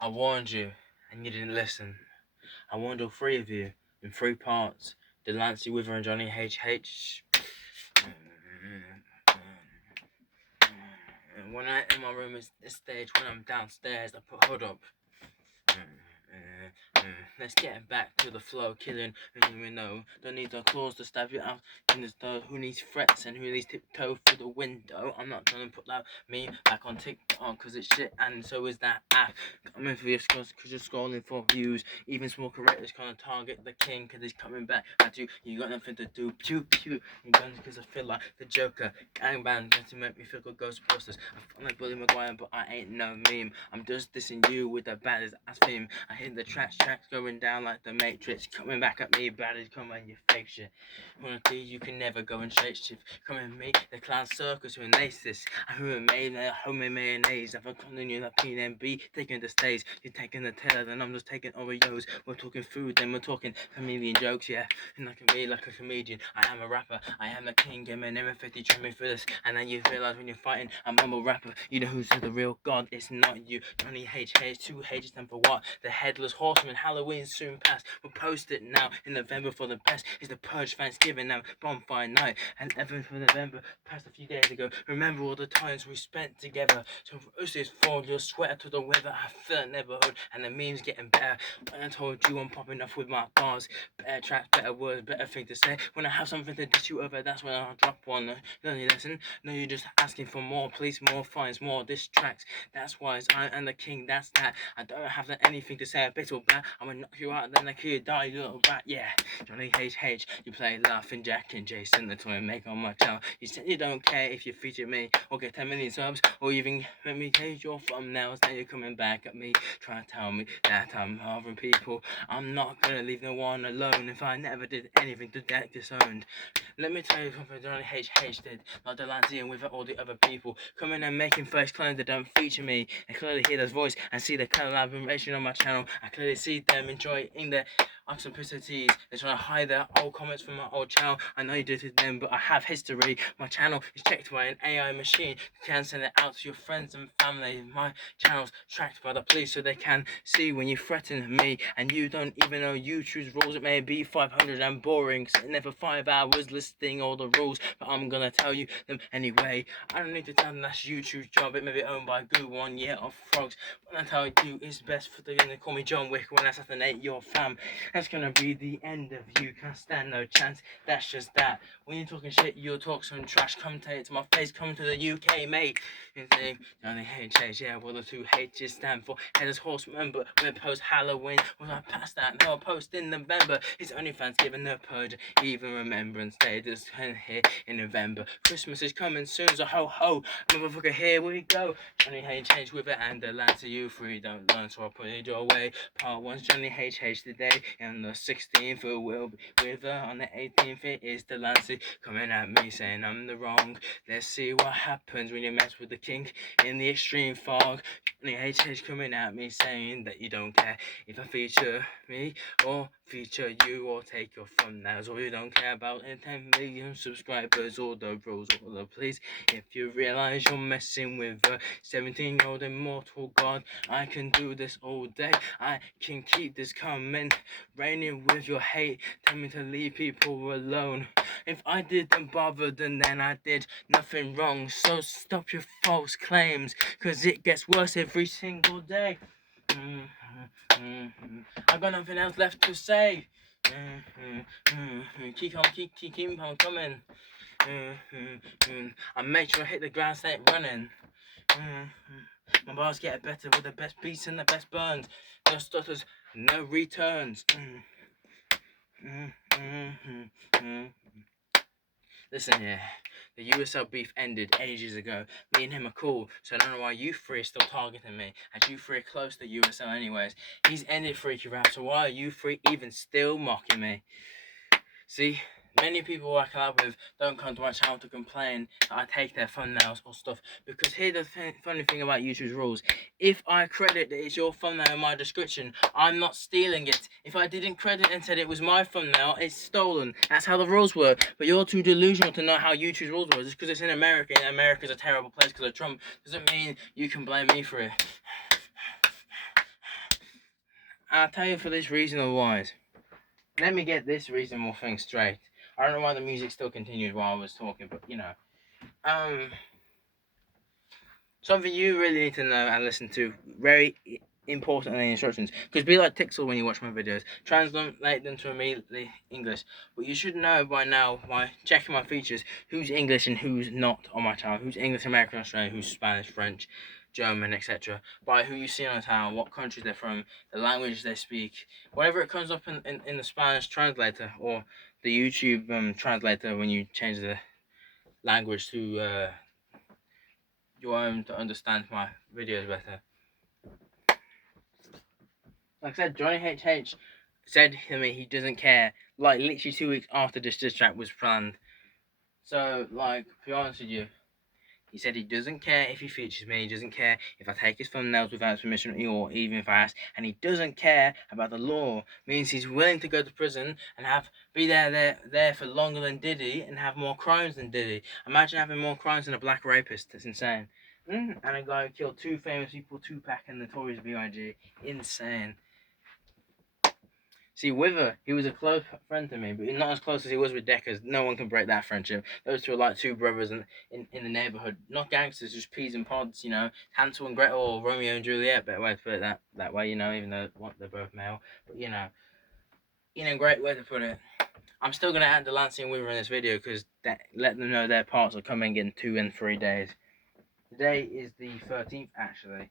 I warned you, and you didn't listen. I warned all three of you in three parts. Delancy, Wither, and Johnny HH. When I'm in my room, it's this stage. When I'm downstairs, I put hood up. Let's get back to the flow, killing who we know. Don't need the claws to stab you out in the door. Who needs threats and who needs tiptoe through the window? I'm not gonna put that me back on TikTok cause it's shit, and so is that app. Coming for your scores cause you're scrolling for views. Even small creators gonna target the king cause he's coming back at you. You got nothing to do. Pew pew. You guns cause I feel like the Joker. Gangbang going to make me feel like Ghostbusters. I feel like Bully Maguire, but I ain't no meme. I'm just dissing you with the baddest ass theme. I hear the tracks going down like the Matrix. Coming back at me, baddest, come on, you fake shit. One of these you can never go and shape shift. Come at me, the clown circus who lace this. I who made the homemade mayonnaise. If I continue that PNB, taking the stage. You're taking the tail, then I'm just taking Oreos. We're talking food, then we're talking chameleon jokes, yeah. And I can be like a comedian. I am a rapper, I am the king. Get my name 50, try me for this. And then you realize when you're fighting, I'm a mumble rapper. You know who's the real god, it's not you. Johnny HH, 2 H's stand for what? The headless horseman, Halloween soon past. We'll post it now in November for the best. It's the purge, Thanksgiving, now bonfire night. And 11th of November, passed a few days ago. Remember all the times we spent together. So roses fall your sweater to the weather. I feel the neighborhood and the memes getting better. When I told you I'm popping off with my bars, better tracks, better words, better thing to say. When I have something to dish you over, that's when I'll drop one. No, you listen. No, you're just asking for more, please, more fines, more diss tracks. That's why it's I am the king, that's that. I don't have anything to say a bit or bad. I'm gonna knock you out, then I kill you, die, you little rat, yeah. Johnny HH, you play Laughing Jack and Jason, the toy make on my channel. You said you don't care if you feature me or get 10 million subs, or even let me change your thumbnails. Now you're coming back at me, trying to tell me that I'm harming people. I'm not gonna leave no one alone if I never did anything to get disowned. Let me tell you something Johnny HH did, not Delancy and with all the other people. Coming and making first clones that don't feature me. I clearly hear their voice and see the collaboration on my channel. I clearly see them enjoying their eccentricities. They're trying to hide their old comments from my old channel. I know you did it then, but I have history. My channel is checked by an AI machine. You can send it out to your friends and family. My channel's tracked by the police so they can see when you threaten me. And you don't even know YouTube's rules. It may be 500 and boring, sitting there for 5 hours listing all the rules, but I'm gonna tell you them anyway. I don't need to tell them that's YouTube's job. It may be owned by Google, one year of frogs. But I tell you, it's best for them to call me John Wick when I assassinate your fam. That's gonna be the end of you. Can't stand no chance. That's just that. When you're talking shit, you'll talk some trash. Come tell it to my face. Come to the UK, mate. You think Johnny HH, yeah, well the 2 H's stand for Headless Horseman, but we're post Halloween. Was I past that? No, post in November. It's only Thanksgiving, the purge, even Remembrance Day. Just here in November. Christmas is coming soon, so ho ho, motherfucker, here we go. Johnny HH with it and the lads of you free don't learn, so I put it your way. Part 1's Johnny HH today, and the 16th it will be with her. On the 18th it is Delancy coming at me saying I'm the wrong. Let's see what happens when you mess with the king in the extreme fog. Johnny HH coming at me saying that you don't care if I feature me or feature you or take your thumbnails, or you don't care about 10 million subscribers or the rules or the police. If you realize you're messing with a 17-year-old immortal god, I can do this all day. I can keep this coming, raining with your hate. Tell me to leave people alone. If I didn't bother, then I did nothing wrong. So stop your false claims, cause it gets worse every single day. I've got nothing else left to say. Keep on coming. I make sure I hit the ground, stay running. My bars get better with the best beats and the best burns. No stutters, no returns. Listen here, the USL beef ended ages ago. Me and him are cool, so I don't know why you three are still targeting me, as you three are close to USL anyways. He's ended Freaky Rap, so why are you three even still mocking me? See, many people I collab with don't come to my channel to complain that I take their thumbnails or stuff, because here's the funny thing about YouTube's rules. If I credit that it's your thumbnail in my description, I'm not stealing it. If I didn't credit and said it was my thumbnail, it's stolen. That's how the rules work. But you're too delusional to know how YouTube's rules work. Just because it's in America, and America's a terrible place because of Trump, doesn't mean you can blame me for it. I'll tell you for this reason otherwise. Let me get this reasonable thing straight. I don't know why the music still continued while I was talking, but you know. Something you really need to know and listen to, very importantly, instructions. Because be like Tixel when you watch my videos. Translate them to immediately English. But you should know by now, by checking my features, who's English and who's not on my channel. Who's English, American, Australian, who's Spanish, French, German, etc. By who you see on the channel, what country they're from, the language they speak. Whatever it comes up in the Spanish translator or the YouTube translator when you change the language to your own to understand my videos better. Like I said, JHONNYHH said to me he doesn't care, like literally 2 weeks after this diss track was planned. So, like, to be honest with you, he said he doesn't care if he features me, he doesn't care if I take his thumbnails without his permission or even if I ask, and he doesn't care about the law. Means he's willing to go to prison and be there for longer than Diddy and have more crimes than Diddy. Imagine having more crimes than a black rapist. That's insane. And a guy who killed 2 famous people, Tupac and Notorious B.I.G. Insane. See, Wither, he was a close friend to me, but not as close as he was with Deckers. No one can break that friendship. Those two are like 2 brothers in the neighborhood. Not gangsters, just peas and pods, you know. Hansel and Gretel, or Romeo and Juliet, better way to put it that way, you know, even though they're both male. But, you know, great way to put it. I'm still going to add Delancy and Wither in this video, because let them know their parts are coming in 2 and 3 days. Today is the 13th, actually.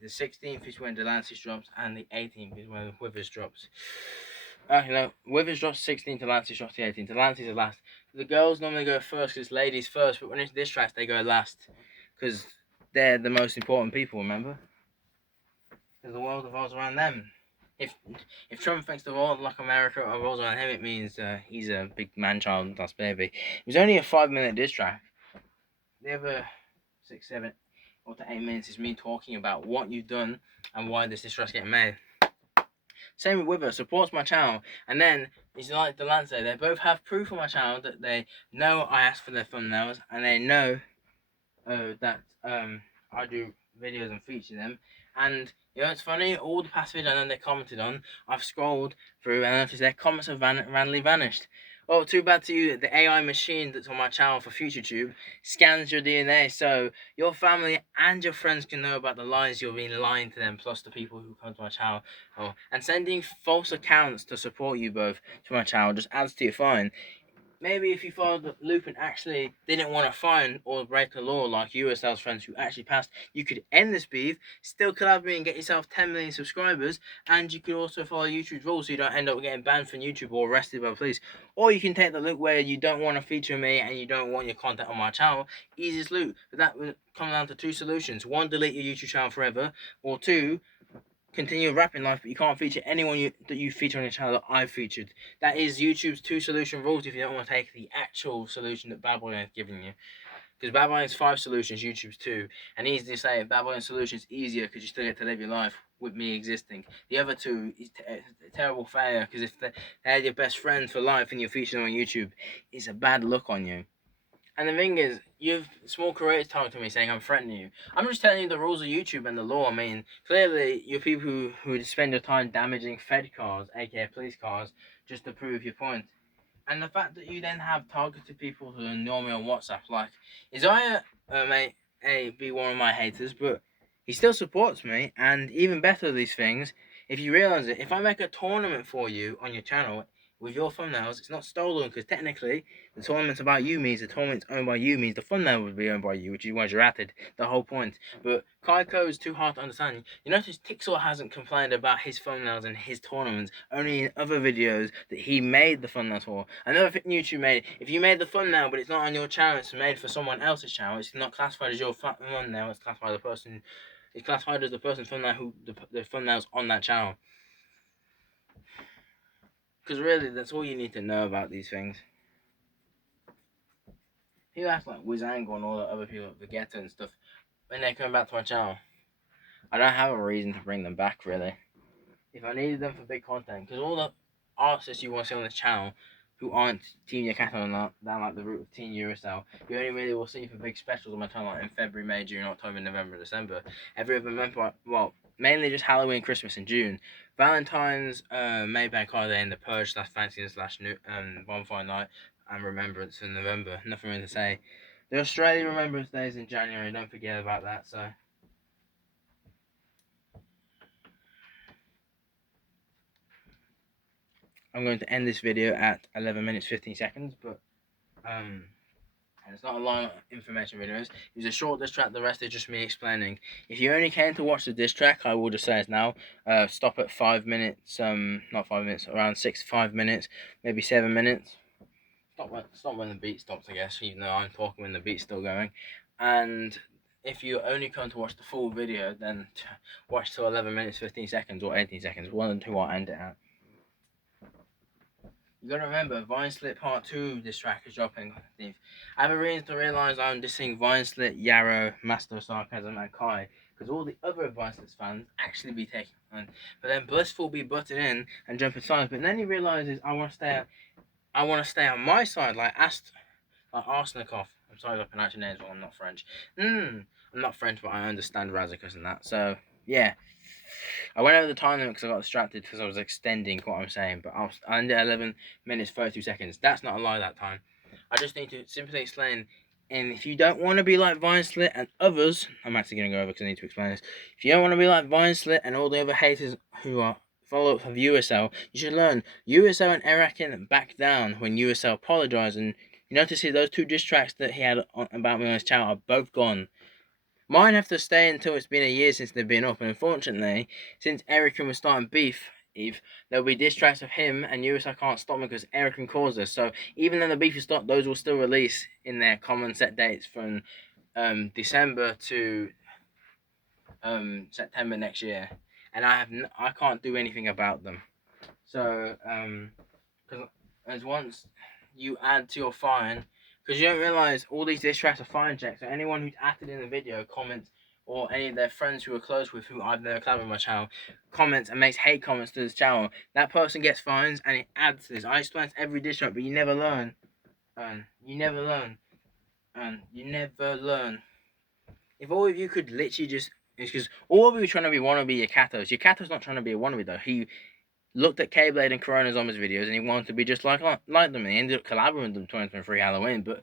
The 16th is when Delancy drops, and the 18th is when Withers drops. No, Withers drops 16th, Delancy drops the 18th. Delancey's the last. The girls normally go first because it's ladies first, but when it's diss tracks, they go last because they're the most important people, remember? Because the world revolves around them. If Trump thinks the world, like America, revolves around him, it means he's a big man-child, that's baby. It was only a 5-minute diss track. The other 6, 7, or to 8 minutes is me talking about what you've done and why this distress getting made. Same with Wither, supports my channel, and then it's like Delancy, they both have proof on my channel that they know I asked for their thumbnails, and they know that I do videos and feature them. And you know, it's funny, all the past videos I know they commented on, I've scrolled through and noticed their comments have randomly vanished. Well, too bad to you that the AI machine that's on my channel for FutureTube scans your DNA, so your family and your friends can know about the lies you've been lying to them, plus the people who come to my channel. And sending false accounts to support you both to my channel just adds to your fine. Maybe if you followed the loop and actually didn't want to fine or break the law like USIELRG's friends who actually passed, you could end this beef, still collab me and get yourself 10 million subscribers, and you could also follow YouTube's rules so you don't end up getting banned from YouTube or arrested by the police. Or you can take the loop where you don't want to feature me and you don't want your content on my channel. Easiest loop, but that would come down to 2 solutions. 1, delete your YouTube channel forever, or 2, continue rapping life, but you can't feature anyone that you feature on your channel that I've featured. That is YouTube's 2 solution rules if you don't want to take the actual solution that Bad Boy has given you. Because Bad Boy has 5 solutions, YouTube's 2. And easy to say, Bad Boy's solution is easier because you still get to live your life with me existing. The other 2 is a terrible failure because if they're your best friends for life and you're featured on YouTube, it's a bad look on you. And the thing is, you've small creators talking to me saying I'm threatening you. I'm just telling you the rules of YouTube and the law. I mean, clearly you're people who would spend your time damaging Fed cars, aka police cars, just to prove your point. And the fact that you then have targeted people who ignore me on WhatsApp, like Isaiah may be one of my haters, but he still supports me. And even better, these things, if you realize it, if I make a tournament for you on your channel with your thumbnails, it's not stolen because technically the tournament's about you means the tournament's owned by you means the thumbnail would be owned by you, which is why you're at it, the whole point. But Kaiko is too hard to understand. You notice Tixel hasn't complained about his thumbnails and his tournaments, only in other videos that he made the thumbnails for. Another thing YouTube made, if you made the thumbnail but it's not on your channel, it's made for someone else's channel, it's not classified as your thumbnail, it's classified as the person, it's classified as the person's thumbnail who the thumbnail's on that channel. Because really, that's all you need to know about these things. People act like Wizango and all the other people at the Ghetto and stuff when they come back to my channel. I don't have a reason to bring them back, really. If I needed them for big content, because all the artists you want to see on this channel who aren't Team Yakato and down like the route of Team Eurocell, you only really will see for big specials on my channel like in February, May, June, October, November, December. Every other member, well, mainly just Halloween, Christmas, and June. Valentine's, May Bank Holiday, and the Purge / Fancy / New Bonfire Night and Remembrance in November. Nothing really to say. The Australian Remembrance Day is in January. Don't forget about that. So. I'm going to end this video at 11 minutes 15 seconds, but and it's not a long information video. It's a short diss track. The rest is just me explaining. If you only came to watch the diss track, I will just say it now. Stop at 5 minutes. Not 5 minutes. Around 5 minutes, maybe 7 minutes. Stop when the beat stops, I guess. Even though I'm talking when the beat's still going. And if you only come to watch the full video, then watch till 11 minutes 15 seconds or 18 seconds. One and two I'll end it at. You gotta remember, Vine Slit Part 2, this track is dropping. I have a reason to realise I'm dissing Vine Slit, Yarrow, Master of Sarcasm, and Kai, because all the other Vine Slits fans actually be taking on. But then Blissful be butting in and jumping sides. But then he realises I want to stay on my side, like Arsnikov. I'm sorry if I pronounce your names wrong. I'm not French. I'm not French, but I understand Razzikus and that. So yeah. I went over the time limit because I got distracted because I was extending what I'm saying, but I ended at 11 minutes 32 seconds. That's not a lie that time. I just need to simply explain. And if you don't want to be like Vine Slit and others, I'm actually going to go over because I need to explain this. If you don't want to be like Vine Slit and all the other haters who are follow-ups of USL, you should learn. USL and Erakin backed down when USL apologised, and you notice here those two diss tracks that he had about me on his channel are both gone. Mine have to stay until it's been a year since they've been up, and unfortunately, since Erican was starting beef, there'll be diss tracks of him, and USI can't stop me because Erican caused us. So even though the beef is stopped, those will still release in their common set dates from December to September next year, and I can't do anything about them. So because as once you add to your fine. Because you don't realise all these diss tracks are fine checks. So anyone who's acted in the video, comments, or any of their friends who are close with, who I've never collaborated with my channel, comments and makes hate comments to this channel, that person gets fines and it adds to this. I explain every diss track, but you never learn. You never learn. You never learn. If all of you could literally just... It's because all of you are trying to be wannabe Yakato's. Yakato's not trying to be a wannabe though. He looked at K-Blade and Corona Zombies videos and he wanted to be just like them, and he ended up collaborating with them 2023 Halloween, but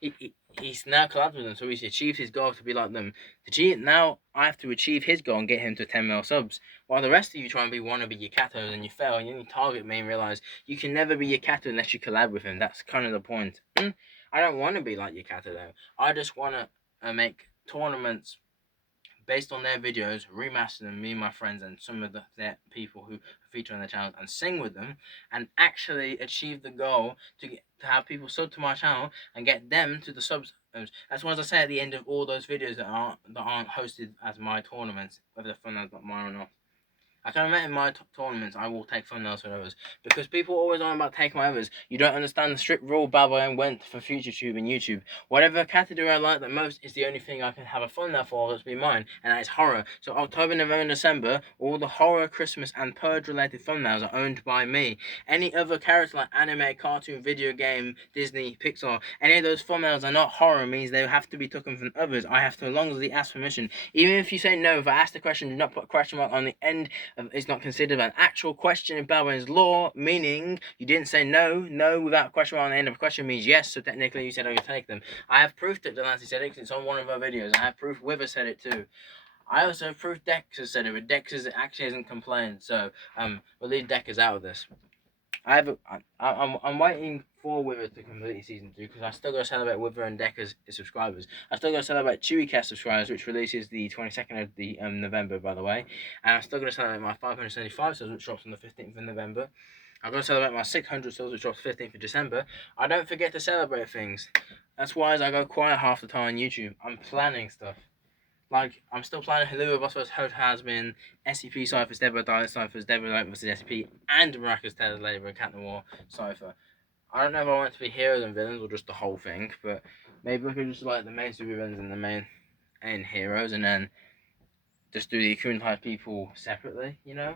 he's now collaborated with them, so he's achieved his goal to be like them. Now I have to achieve his goal and get him to 10 mil subs, while the rest of you try and wanna be Yakato and you fail, and you target me and realise you can never be Yakato unless you collab with him. That's kind of the point. I don't want to be like Yakato though. I just want to make tournaments based on their videos, remaster them, me and my friends and some of their people who feature on their channels, and sing with them, and actually achieve the goal to have people sub to my channel and get them to the subs. That's what I say at the end of all those videos that aren't hosted as my tournaments, whether the thumbnail's not mine or not. I can admit in my tournaments I will take thumbnails for others, because people always on about taking my others. You don't understand the strict rule Babylon went for FutureTube and YouTube. Whatever category I like the most is the only thing I can have a thumbnail for that's be mine, and that is horror. So October, November, December, all the horror, Christmas and Purge related thumbnails are owned by me. Any other character like anime, cartoon, video game, Disney, Pixar, any of those thumbnails are not horror, means they have to be taken from others. I have to, as long as they ask permission. Even if you say no, if I ask the question, do not put a question mark on the end. It's not considered an actual question in Balvin's law, meaning you didn't say no without a question mark on the end of a question means yes, so technically you said I would take them. I have proof that Delancy said it because it's on one of our videos. I have proof Wither said it too. I also have proof Dexter said it, but Dexter actually hasn't complained, so we'll leave Deckers out of this. I'm waiting for Wither to complete season 2 because I still got to celebrate Wither and Decker's subscribers. I still got to celebrate ChewieCast subscribers, which releases the 22nd of the November, by the way. And I'm still going to celebrate my 575 subs, which drops on the 15th of November. I'm going to celebrate my 600 subs, which drops 15th of December. I don't forget to celebrate things. That's why as I go quiet half the time on YouTube, I'm planning stuff. Like, I'm still planning Helluva Boss vs. Hood Has-Been, SCP Cyphers, Deborah Diet Cyphers, Deborah Light vs. SCP, and Miraculous Tales Labour and Cat Noir Cypher. I don't know if I want it to be heroes and villains or just the whole thing, but maybe we could just like the main super villains and the main heroes, and then just do the Kuntai people separately, you know?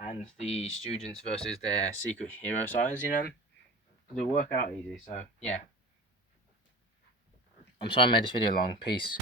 And the students versus their secret hero sides, you know? It'll work out easy, so yeah. I'm sorry I made this video long. Peace.